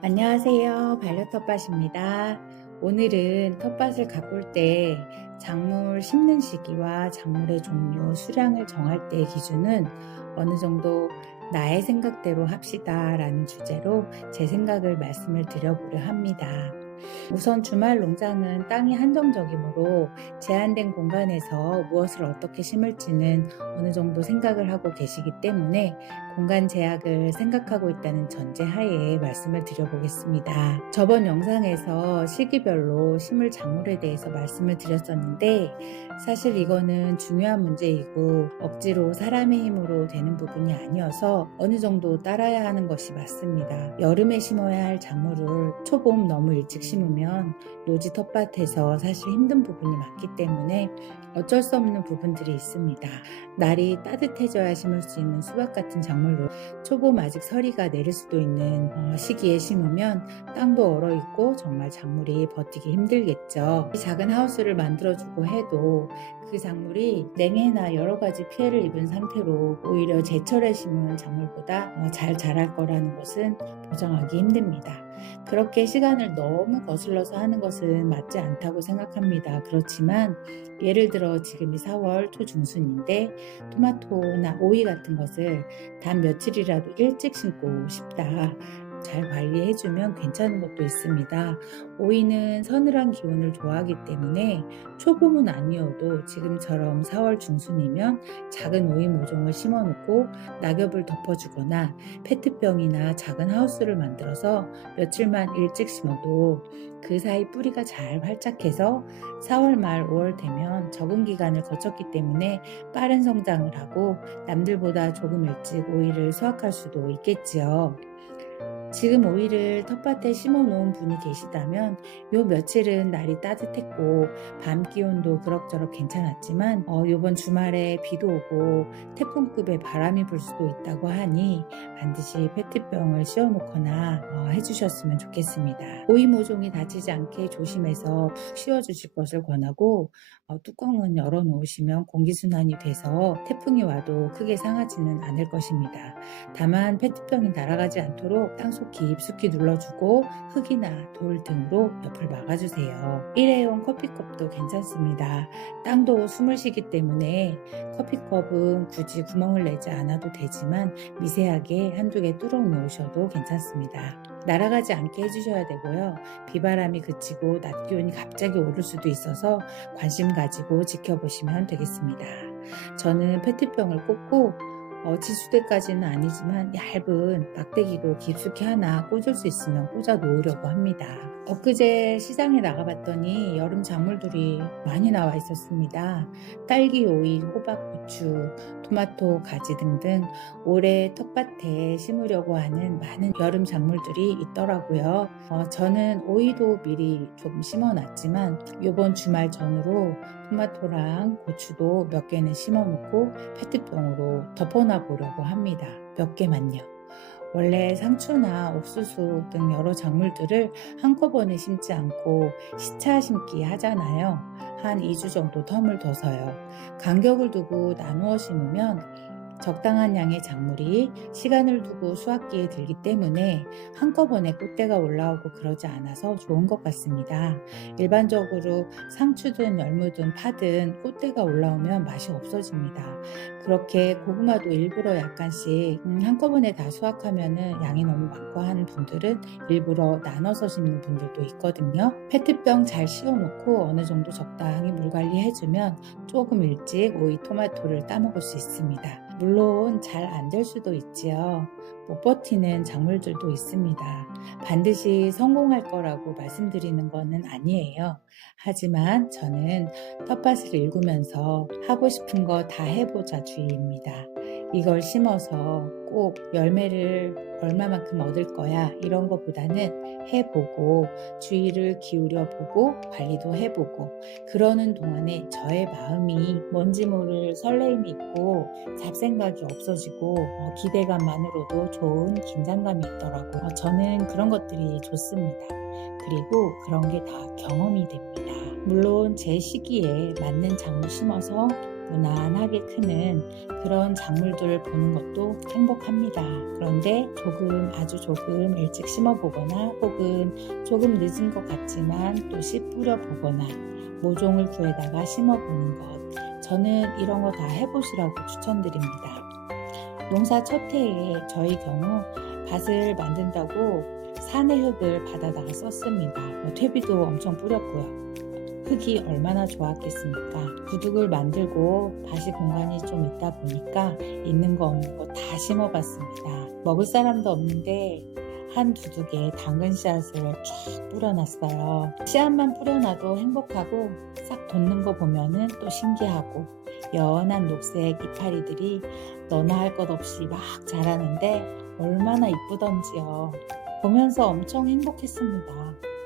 안녕하세요. 반려텃밭입니다. 오늘은 텃밭을 가꿀 때 작물 심는 시기와 작물의 종류, 수량을 정할 때의 기준은 어느 정도 나의 생각대로 합시다 라는 주제로 제 생각을 말씀을 드려보려 합니다. 우선 주말 농장은 땅이 한정적이므로 제한된 공간에서 무엇을 어떻게 심을지는 어느 정도 생각을 하고 계시기 때문에 공간 제약을 생각하고 있다는 전제하에 말씀을 드려보겠습니다. 저번 영상에서 시기별로 심을 작물에 대해서 말씀을 드렸었는데 사실 이거는 중요한 문제이고 억지로 사람의 힘으로 되는 부분이 아니어서 어느 정도 따라야 하는 것이 맞습니다. 여름에 심어야 할 작물을 초봄 너무 일찍 심으면 노지 텃밭에서 사실 힘든 부분이 많기 때문에 어쩔 수 없는 부분들이 있습니다. 날이 따뜻해져야 심을 수 있는 수박 같은 작물로 초봄 아직 서리가 내릴 수도 있는 시기에 심으면 땅도 얼어있고 정말 작물이 버티기 힘들겠죠. 작은 하우스를 만들어주고 해도 그 작물이 냉해나 여러가지 피해를 입은 상태로 오히려 제철에 심은 작물보다 잘 자랄 거라는 것은 보장하기 힘듭니다. 그렇게 시간을 너무 거슬러서 하는 것은 맞지 않다고 생각합니다. 그렇지만 예를 들어 지금이 4월 초중순인데 토마토나 오이 같은 것을 단 며칠이라도 일찍 심고 싶다. 잘 관리해주면 괜찮은 것도 있습니다. 오이는 서늘한 기온을 좋아하기 때문에 초봄은 아니어도 지금처럼 4월 중순이면 작은 오이 모종을 심어놓고 낙엽을 덮어주거나 페트병이나 작은 하우스를 만들어서 며칠만 일찍 심어도 그 사이 뿌리가 잘 활짝해서 4월 말 5월 되면 적응 기간을 거쳤기 때문에 빠른 성장을 하고 남들보다 조금 일찍 오이를 수확할 수도 있겠지요. 지금 오이를 텃밭에 심어 놓은 분이 계시다면 요 며칠은 날이 따뜻했고 밤 기온도 그럭저럭 괜찮았지만 요번 주말에 비도 오고 태풍급의 바람이 불 수도 있다고 하니 반드시 페트병을 씌워 놓거나 해주셨으면 좋겠습니다. 오이 모종이 다치지 않게 조심해서 푹 씌워 주실 것을 권하고 뚜껑은 열어 놓으시면 공기순환이 돼서 태풍이 와도 크게 상하지는 않을 것입니다. 다만 페트병이 날아가지 않도록 땅속 깊숙이 눌러주고 흙이나 돌 등으로 옆을 막아주세요. 일회용 커피컵도 괜찮습니다. 땅도 숨을 쉬기 때문에 커피컵은 굳이 구멍을 내지 않아도 되지만 미세하게 한두 개 뚫어 놓으셔도 괜찮습니다. 날아가지 않게 해주셔야 되고요. 비바람이 그치고 낮 기온이 갑자기 오를 수도 있어서 관심 가지고 지켜보시면 되겠습니다. 저는 페트병을 꽂고 지수대까지는 아니지만 얇은 막대기로 깊숙이 하나 꽂을 수 있으면 꽂아 놓으려고 합니다. 엊그제 시장에 나가봤더니 여름 작물들이 많이 나와 있었습니다. 딸기, 오이, 호박, 고추, 토마토, 가지 등등 올해 텃밭에 심으려고 하는 많은 여름 작물들이 있더라고요. 저는 오이도 미리 좀 심어놨지만 이번 주말 전후로 토마토랑 고추도 몇 개는 심어놓고 페트병으로 덮어놔 보려고 합니다. 몇 개만요. 원래 상추나 옥수수 등 여러 작물들을 한꺼번에 심지 않고 시차 심기 하잖아요. 한 2주 정도 텀을 둬서요. 간격을 두고 나누어 심으면 적당한 양의 작물이 시간을 두고 수확기에 들기 때문에 한꺼번에 꽃대가 올라오고 그러지 않아서 좋은 것 같습니다. 일반적으로 상추든 열무든 파든 꽃대가 올라오면 맛이 없어집니다. 그렇게 고구마도 일부러 약간씩 한꺼번에 다 수확하면 양이 너무 많고 하는 분들은 일부러 나눠서 심는 분들도 있거든요. 페트병 잘 씌워놓고 어느 정도 적당히 물 관리해주면 조금 일찍 오이, 토마토를 따먹을 수 있습니다. 물론 잘 안 될 수도 있지요. 못 버티는 작물들도 있습니다. 반드시 성공할 거라고 말씀드리는 것은 아니에요. 하지만 저는 텃밭을 일구면서 하고 싶은 거 다 해보자 주의입니다. 이걸 심어서 꼭 열매를 얼마만큼 얻을 거야 이런 것보다는 해보고 주의를 기울여 보고 관리도 해보고 그러는 동안에 저의 마음이 뭔지 모를 설레임이 있고 잡생각이 없어지고 기대감만으로도 좋은 긴장감이 있더라고요. 저는 그런 것들이 좋습니다. 그리고 그런 게 다 경험이 됩니다. 물론 제 시기에 맞는 작물 심어서 무난하게 크는 그런 작물들을 보는 것도 행복합니다. 그런데 아주 조금 일찍 심어보거나 혹은 조금 늦은 것 같지만 또 씨 뿌려보거나 모종을 구해다가 심어보는 것, 저는 이런 거 다 해보시라고 추천드립니다. 농사 첫 해에 저희 경우 밭을 만든다고 산의 흙을 받아다가 썼습니다. 퇴비도 엄청 뿌렸고요. 흙이 얼마나 좋았겠습니까? 구둑을 만들고 밭이 공간이 좀 있다 보니까 있는 거 없는 거 다 심어봤습니다. 먹을 사람도 없는데 한 두둑에 당근 씨앗을 쫙 뿌려놨어요. 씨앗만 뿌려놔도 행복하고 싹 돋는 거 보면은 또 신기하고 연한 녹색 이파리들이 너나 할 것 없이 막 자라는데 얼마나 이쁘던지요. 보면서 엄청 행복했습니다.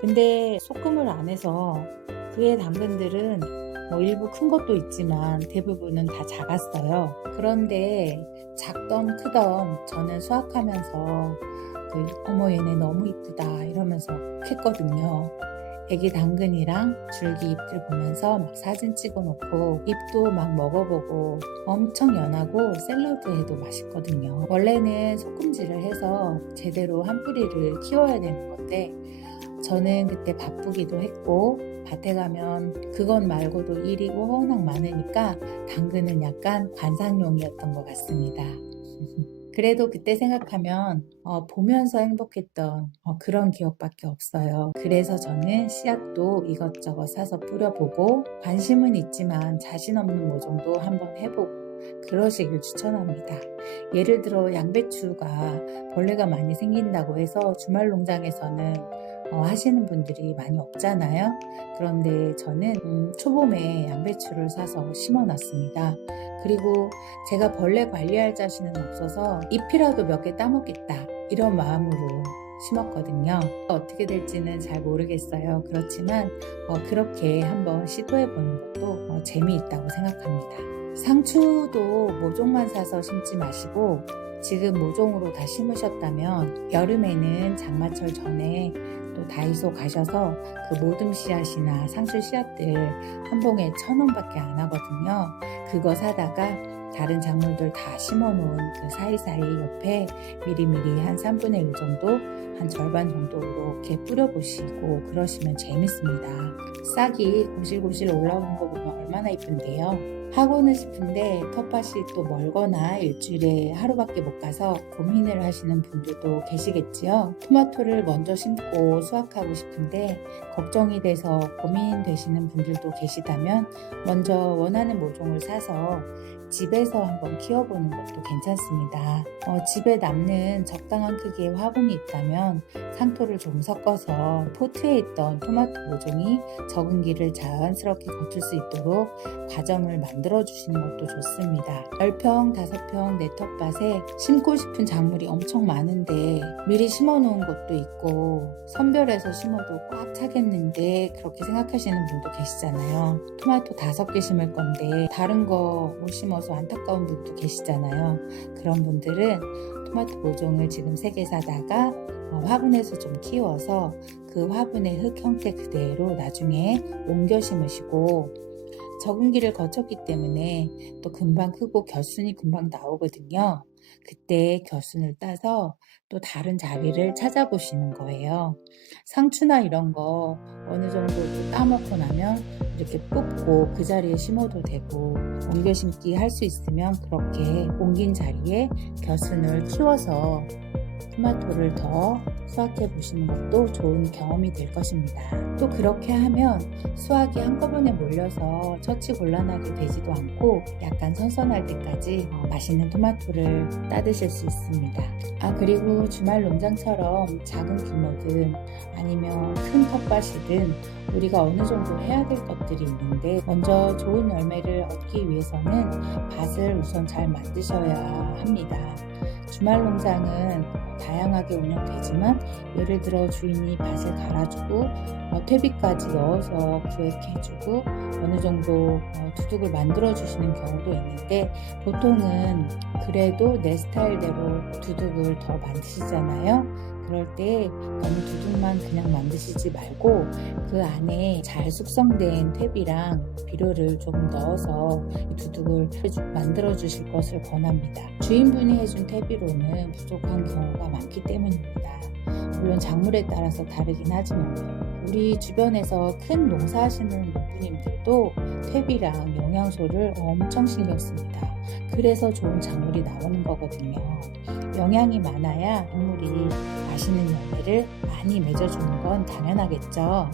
근데 소금을 안 해서 그의 당근들은 일부 큰 것도 있지만 대부분은 다 작았어요. 그런데 작던 크던 저는 수확하면서 어머 얘네 너무 이쁘다 이러면서 했거든요. 애기 당근이랑 줄기 잎들 보면서 막 사진 찍어놓고 잎도 막 먹어보고 엄청 연하고 샐러드에도 맛있거든요. 원래는 소금질을 해서 제대로 한 뿌리를 키워야 되는 건데 저는 그때 바쁘기도 했고 밭에 가면 그것 말고도 일이 워낙 많으니까 당근은 약간 관상용이었던 것 같습니다. 그래도 그때 생각하면 보면서 행복했던 그런 기억밖에 없어요. 그래서 저는 씨앗도 이것저것 사서 뿌려보고 관심은 있지만 자신 없는 모종도 한번 해보고 그러시길 추천합니다. 예를 들어 양배추가 벌레가 많이 생긴다고 해서 주말 농장에서는 하시는 분들이 많이 없잖아요. 그런데 저는 초봄에 양배추를 사서 심어놨습니다. 그리고 제가 벌레 관리할 자신은 없어서 잎이라도 몇 개 따먹겠다 이런 마음으로 심었거든요. 어떻게 될지는 잘 모르겠어요. 그렇지만 그렇게 한번 시도해보는 것도 재미있다고 생각합니다. 상추도 모종만 사서 심지 마시고 지금 모종으로 다 심으셨다면 여름에는 장마철 전에 또 다이소 가셔서 그 모듬 씨앗이나 상추 씨앗들 한 봉에 1,000원밖에 안 하거든요. 그거 사다가 다른 작물들 다 심어놓은 그 사이사이 옆에 미리미리 한 3분의 1 정도, 한 절반 정도 이렇게 뿌려보시고 그러시면 재밌습니다. 싹이 고실고실 올라오는 거 보면 얼마나 이쁜데요. 하고는 싶은데 텃밭이 또 멀거나 일주일에 하루밖에 못 가서 고민을 하시는 분들도 계시겠지요. 토마토를 먼저 심고 수확하고 싶은데 걱정이 돼서 고민되시는 분들도 계시다면 먼저 원하는 모종을 사서 집에서 한번 키워보는 것도 괜찮습니다. 집에 남는 적당한 크기의 화분이 있다면 상토를 좀 섞어서 포트에 있던 토마토 모종이 적은 길을 자연스럽게 거칠 수 있도록 과정을 만들어 주시는 것도 좋습니다. 10평, 5평 내 텃밭에 심고 싶은 작물이 엄청 많은데 미리 심어 놓은 것도 있고 선별해서 심어도 꽉 차겠는데 그렇게 생각하시는 분도 계시잖아요. 토마토 5개 심을 건데 다른 거 못 심어서 안타까운 분도 계시잖아요. 그런 분들은 토마토 모종을 지금 3개 사다가 화분에서 좀 키워서 그 화분의 흙 형태 그대로 나중에 옮겨 심으시고 적은 길을 거쳤기 때문에 또 금방 크고 겨순이 금방 나오거든요. 그때 겨순을 따서 또 다른 자리를 찾아보시는 거예요. 상추나 이런 거 어느 정도 또 따먹고 나면 이렇게 뽑고 그 자리에 심어도 되고 옮겨 심기 할 수 있으면 그렇게 옮긴 자리에 겨순을 키워서 토마토를 더 수확해 보시는 것도 좋은 경험이 될 것입니다. 또 그렇게 하면 수확이 한꺼번에 몰려서 처치곤란하게 되지도 않고 약간 선선할 때까지 맛있는 토마토를 따드실 수 있습니다. 그리고 주말 농장처럼 작은 규모든 아니면 큰 텃밭이든 우리가 어느 정도 해야 될 것들이 있는데 먼저 좋은 열매를 얻기 위해서는 밭을 우선 잘 만드셔야 합니다. 주말 농장은 다양하게 운영되지만 예를 들어 주인이 밭을 갈아주고 퇴비까지 넣어서 구획해주고 어느 정도 두둑을 만들어 주시는 경우도 있는데 보통은 그래도 내 스타일대로 두둑을 더 만드시잖아요. 그럴 때 너무 두둑만 그냥 만드시지 말고 그 안에 잘 숙성된 퇴비랑 비료를 조금 넣어서 두둑을 만들어 주실 것을 권합니다. 주인분이 해준 퇴비로는 부족한 경우가 많기 때문입니다. 물론 작물에 따라서 다르긴 하지만 우리 주변에서 큰 농사하시는 농부님들도 퇴비랑 영양소를 엄청 신경 씁니다. 그래서 좋은 작물이 나오는 거거든요. 영양이 많아야 작물이 맛있는 열매를 많이 맺어주는 건 당연하겠죠.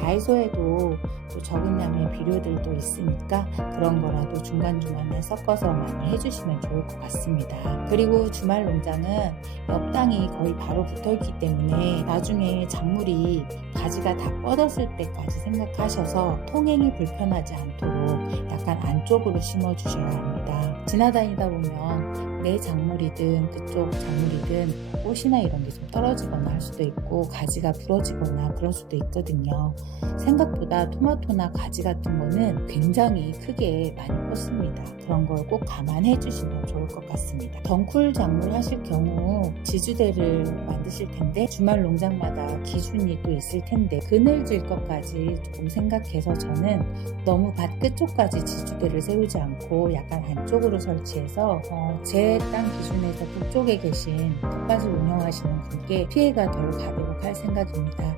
다이소에도 또 적은 양의 비료들도 있으니까 그런 거라도 중간중간에 섞어서 많이 해주시면 좋을 것 같습니다. 그리고 주말 농장은 옆 땅이 거의 바로 붙어있기 때문에 나중에 작물이 가지가 다 뻗었을 때까지 생각하셔서 통행이 불편하지 않도록 약간 안쪽으로 심어주셔야 합니다. 지나다니다 보면 내 작물이든 그쪽 작물이든 꽃이나 이런 게 좀 떨어지거나 할 수도 있고 가지가 부러지거나 그럴 수도 있거든요. 생각보다 토마토나 가지 같은 거는 굉장히 크게 많이 뻗습니다. 그런 걸 꼭 감안해 주시면 좋을 것 같습니다. 덩쿨 작물 하실 경우 지주대를 만드실 텐데 주말 농장마다 기준이 또 있을 텐데 그늘질 것까지 조금 생각해서 저는 너무 밭 끝쪽까지 지주대를 세우지 않고 약간 안쪽으로 설치해서 제 땅 기준에서 북쪽에 계신 텃밭을 운영하시는 분께 피해가 덜 가도록 할 생각입니다.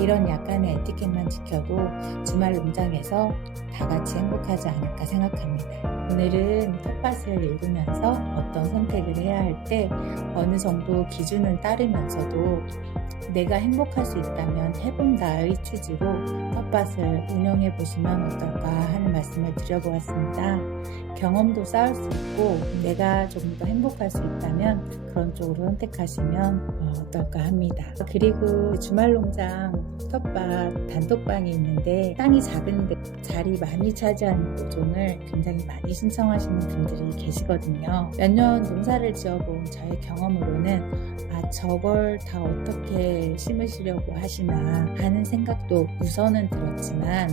이런 약간의 에티켓만 지켜도 주말 농장에서 다 같이 행복하지 않을까 생각합니다. 오늘은 텃밭을 읽으면서 어떤 선택을 해야 할 때 어느 정도 기준을 따르면서도 내가 행복할 수 있다면 해본다의 취지로 텃밭을 운영해 보시면 어떨까 하는 말씀을 드려보았습니다. 경험도 쌓을 수 있고 내가 조금 더 행복할 수 있다면 그런 쪽으로 선택하시면 어떨까 합니다. 그리고 주말 농장 텃밭 단톡방이 있는데 땅이 작은데 자리 많이 차지하는 모종을 굉장히 많이 신청하시는 분들이 계시거든요. 몇 년 농사를 지어본 저의 경험으로는 저걸 다 어떻게 심으시려고 하시나 하는 생각도 우선은 들었지만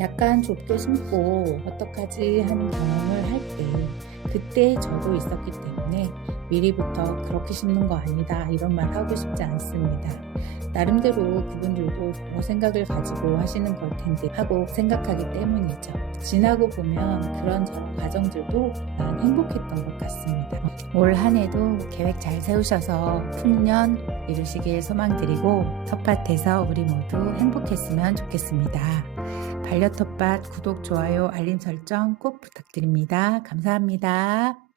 약간 좁게 심고 어떡하지 하는 경험을 할 때 그때 저도 있었기 때문에 미리부터 그렇게 심는 거 아니다 이런 말 하고 싶지 않습니다. 나름대로 그분들도 생각을 가지고 하시는 걸 텐데 하고 생각하기 때문이죠. 지나고 보면 그런저런 과정들도 난 행복했던 것 같습니다. 올 한 해도 계획 잘 세우셔서 풍년 이루시길 소망드리고 텃밭에서 우리 모두 행복했으면 좋겠습니다. 반려 텃밭 구독, 좋아요, 알림 설정 꼭 부탁드립니다. 감사합니다.